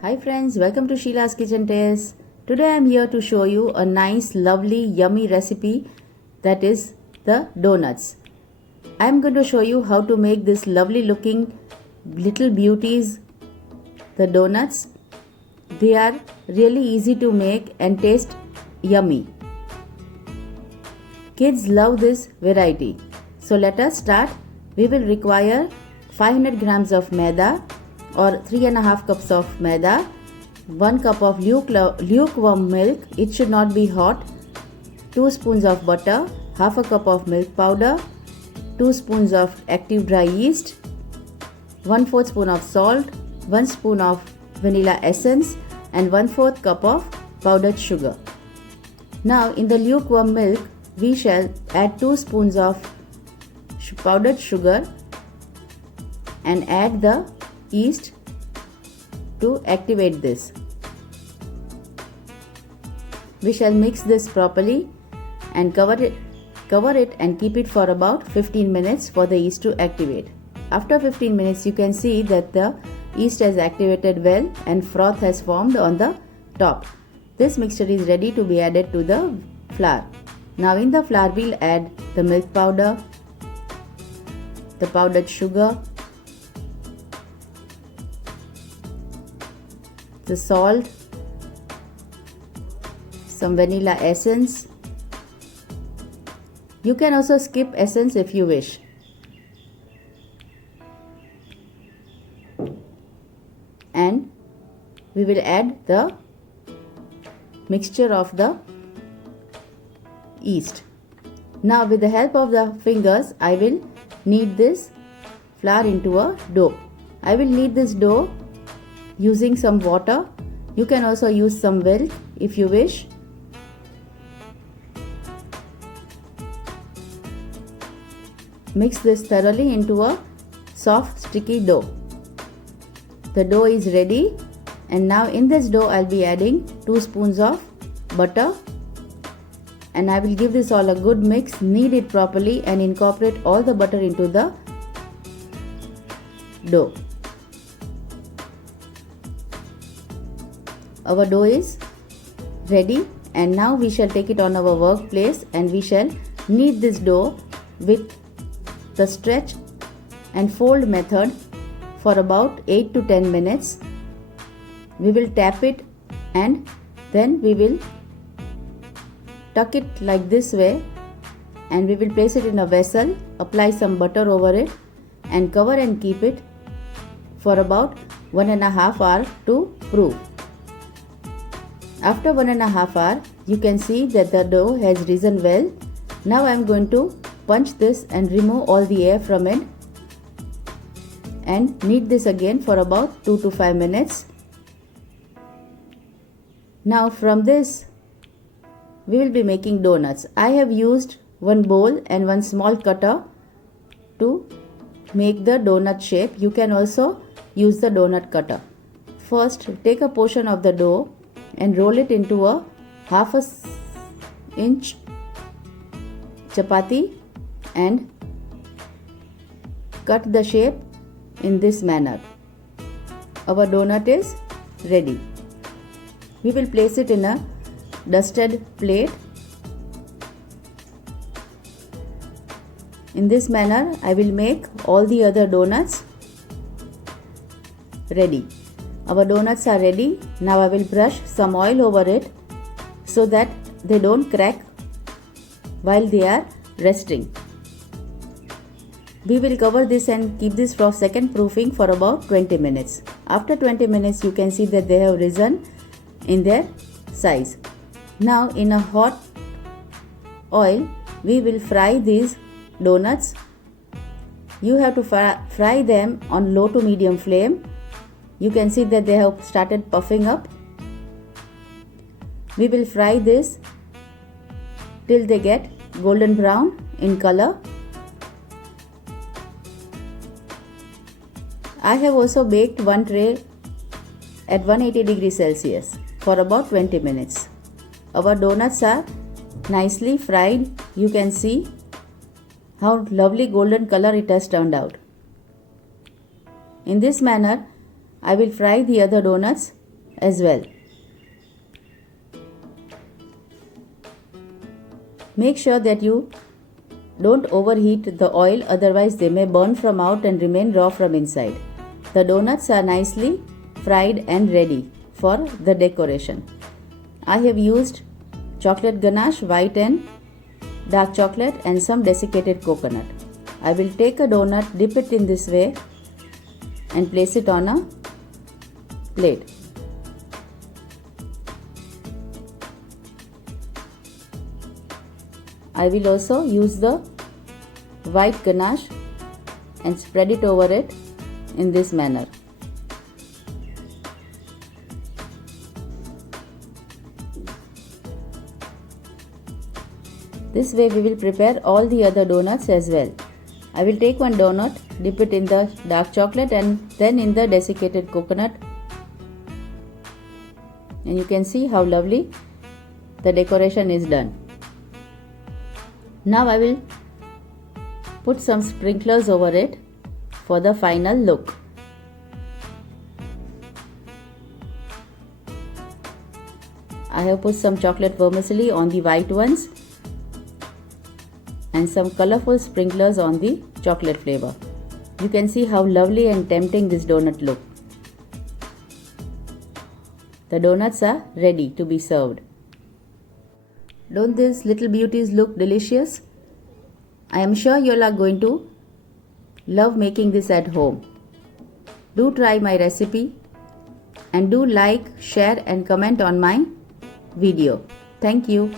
Hi friends, welcome to Sheila's Kitchen Tales. Today I am here to show you a nice, lovely, yummy recipe that is the donuts. I am going to show you how to make this lovely looking little beauties, the donuts. They are really easy to make and taste yummy. Kids love this variety. So let us start. We will require 500 grams of maida or 3.5 cups of maida, 1 cup of lukewarm milk, it should not be hot, 2 spoons of butter, half a cup of milk powder, 2 spoons of active dry yeast, 1/4 spoon of salt, 1 spoon of vanilla essence and 1/4 cup of powdered sugar. Now in the lukewarm milk we shall add 2 spoons of powdered sugar and add the yeast to activate this. We shall mix this properly and cover it and keep it for about 15 minutes for the yeast to activate. After 15 minutes you can see that the yeast has activated well and froth has formed on the top. This mixture is ready to be added to the flour. Now in the flour we'll add the milk powder, the powdered sugar, the salt, some vanilla essence. You can also skip essence if you wish. And we will add the mixture of the yeast. Now with the help of the fingers I will knead this flour into a dough. I will knead this dough using some water. You can also use some milk if you wish. Mix this thoroughly into a soft sticky dough. The dough is ready and now in this dough I'll be adding 2 spoons of butter and I will give this all a good mix, knead it properly and incorporate all the butter into the dough. Our dough is ready and now we shall take it on our workplace and we shall knead this dough with the stretch and fold method for about 8 to 10 minutes. We will tap it and then we will tuck it like this way and we will place it in a vessel, apply some butter over it and cover and keep it for about 1.5 hours to proof. After 1.5 hours, you can see that the dough has risen well. Now I am going to punch this and remove all the air from it and knead this again for about 2 to 5 minutes. Now from this we will be making donuts. I have used one bowl and one small cutter to make the donut shape. You can also use the donut cutter. First take a portion of the dough and roll it into a 1/2 inch chapati and cut the shape in this manner. Our donut is ready. We will place it in a dusted plate. In this manner I will make all the other donuts ready. Our donuts are ready. Now I will brush some oil over it so that they don't crack while they are resting. We will cover this and keep this for second proofing for about 20 minutes. After 20 minutes you can see that they have risen in their size. Now in a hot oil we will fry these donuts. You have to fry them on low to medium flame. You can see that they have started puffing up. We will fry this till they get golden brown in color. I have also baked one tray at 180 degrees Celsius for about 20 minutes. Our donuts are nicely fried. You can see how lovely golden color it has turned out. In this manner I will fry the other donuts as well. Make sure that you don't overheat the oil, otherwise they may burn from out and remain raw from inside. The donuts are nicely fried and ready for the decoration. I have used chocolate ganache, white and dark chocolate, and some desiccated coconut. I will take a donut, dip it in this way and place it on a plate. I will also use the white ganache and spread it over it in this manner. This way we will prepare all the other donuts as well. I will take one donut, dip it in the dark chocolate and then in the desiccated coconut, and you can see how lovely the decoration is done. Now I will put some sprinklers over it for the final look. I have put some chocolate vermicelli on the white ones and some colorful sprinklers on the chocolate flavor. You can see how lovely and tempting this donut look. The donuts are ready to be served. Don't these little beauties look delicious? I am sure you all are going to love making this at home. Do try my recipe and do like, share and comment on my video. Thank you.